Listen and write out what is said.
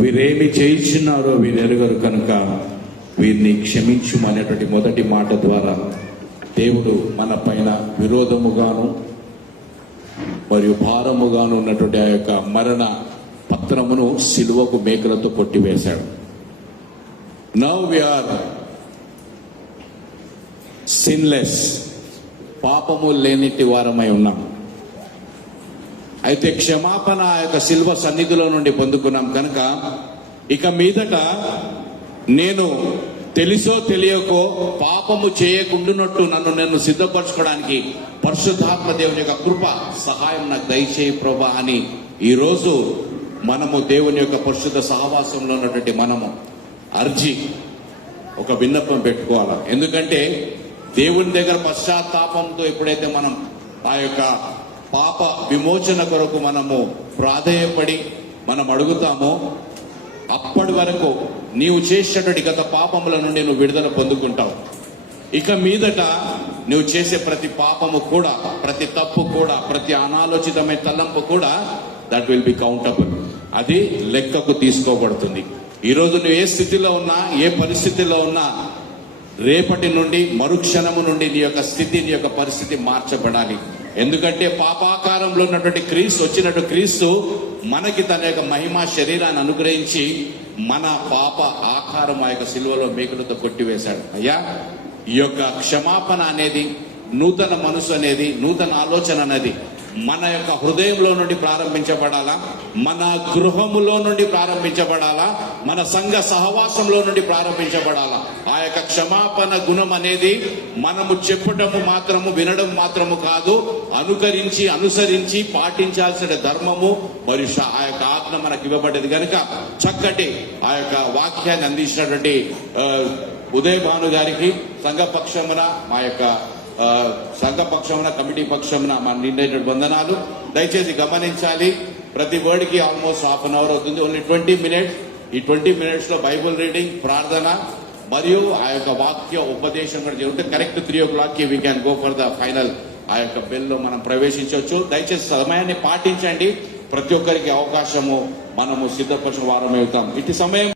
వీరేమి చేయించున్నారో వీరు ఎరుగరు కనుక వీరిని క్షమించుమనేటువంటి మొదటి మాట ద్వారా దేవుడు మన పైన విరోధముగాను మరియు భారముగాను ఉన్నటువంటి ఆ యొక్క మరణ పత్రమును సిలువకు మేకలతో కొట్టివేశాడు. నౌ వి ఆర్ సిన్లెస్, పాపము లేనిటి వారమై ఉన్నాం. అయితే క్షమాపణ ఆ యొక్క సిలువ సన్నిధిలో నుండి పొందుకున్నాం కనుక ఇక మీదట నేను తెలుసో తెలియకో పాపము చేయకుండానట్టు నన్ను సిద్ధపరచుకోవడానికి పరిశుద్ధాత్మ దేవుని యొక్క కృప సహాయం నాకు దయచేయి ప్రభా అని ఈరోజు మనము దేవుని యొక్క పరిశుద్ధ సహవాసంలో ఉన్నటువంటి మనము అర్జీ ఒక విన్నపం పెట్టుకోవాలి. ఎందుకంటే దేవుని దగ్గర పశ్చాత్తాపంతో ఎప్పుడైతే మనం ఆ యొక్క పాప విమోచన కొరకు మనము ప్రాధేయపడి మనం అడుగుతామో అప్పటి వరకు నీవు చేసేటువంటి గత పాపముల నుండి నువ్వు విడుదల పొందుకుంటావు. ఇక మీదట నువ్వు చేసే ప్రతి పాపము కూడా, ప్రతి తప్పు కూడా, ప్రతి అనాలోచితమైన తలంపు కూడా దట్ విల్ బి కౌంటబుల్, అది లెక్కకు తీసుకోబడుతుంది. ఈరోజు నువ్వు ఏ స్థితిలో ఉన్నా, ఏ పరిస్థితిలో ఉన్నా, రేపటి నుండి మరుక్షణము నుండి నీ యొక్క స్థితి, నీ యొక్క పరిస్థితి మార్చబడాలి. ఎందుకంటే పాపాకారంలో ఉన్నటువంటి వచ్చినట్టు క్రీస్తు మనకి తన యొక్క మహిమా శరీరాన్ని అనుగ్రహించి మన పాప ఆకారం ఆ యొక్క సిలువలో మేకులతో కొట్టివేశాడు. అయ్యా, ఈ యొక్క క్షమాపణ అనేది, నూతన మనసు అనేది, నూతన ఆలోచన అనేది మన యొక్క హృదయంలో నుండి ప్రారంభించబడాలా, మన గృహములో నుండి ప్రారంభించబడాలా, మన సంఘ సహవాసంలో నుండి ప్రారంభించబడాలా. ఆ యొక్క క్షమాపణ గుణం అనేది మనము చెప్పటము మాత్రము, వినడం మాత్రము కాదు, అనుసరించి పాటించాల్సిన ధర్మము మరియు ఆ యొక్క ఆజ్ఞ మనకు ఇవ్వబడ్డది కనుక చక్కటి ఆ యొక్క వాక్యాన్ని అందించినటువంటి ఉదయ్ భాను గారికి సంఘ పక్షమున, మా యొక్క సంఘ పక్షమున, కమిటీ పక్షమున మా నిండైన వందనాలు. దయచేసి గమనించాలి, ప్రతి వర్డ్కి ఆల్మోస్ట్ హాఫ్ అన్ అవర్ అవుతుంది. Only 20 minutes. ఈ 20 minutes లో బైబుల్ రీడింగ్, ప్రార్థన మరియు ఆ యొక్క వాక్య ఉపదేశం కూడా జరుగుతుంది. Correct 3 o'clock we can go for the final ఆ యొక్క బెల్లో మనం ప్రవేశించవచ్చు. దయచేసి సమయాన్ని పాటించండి. ప్రతి ఒక్కరికి అవకాశము మనము సిద్ధపరచిన వారం అవుతాం. ఇటు సమయం